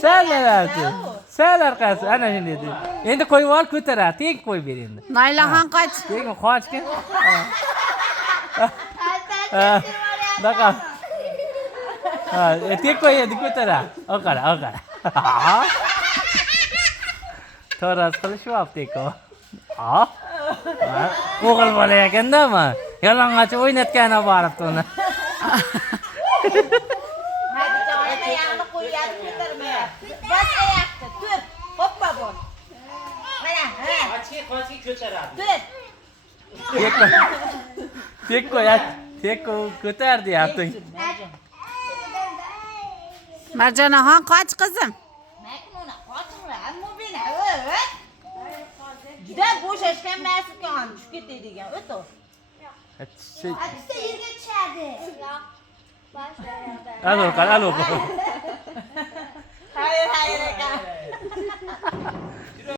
Sal artık. Sal arkası. Ana şimdi dedi. Endi koyup al ko'tarar. Tek koy ber endi. Naylahan kaç. Tek qochgan. Baqa. Ha, tek koy endi ko'tarar. O qara, o qara. To'g'ri qilishyapti eko. Ha? O'g'il bola ekanda ama. Yalang'och o'ynatgani boribdi uni. Hadichaning oyog'ini qo'yadi, ko'tarmayapti. Bas oyoqda, tur. Hoppa bor. Mana, ha. Qochki ko'taradi. Tur. Tek ko'tar deyapti. Marjanaxon qoch qizim. Maknuna qochinglar, ammo beni o't. Juda bo'shashgan masukon tushib ketadigan o't. Bitta yerga tushadi. Alo, Hayır aka.